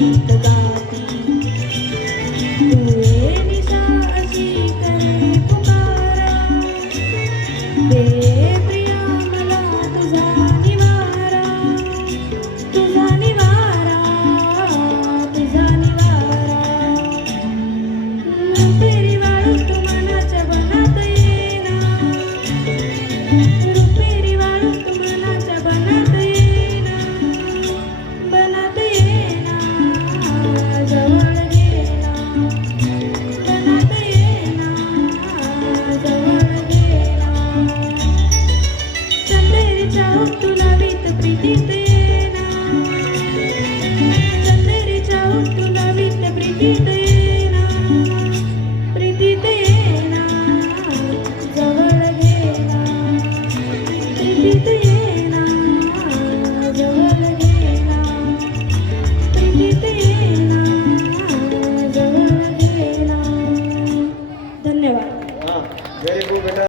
the Thank you.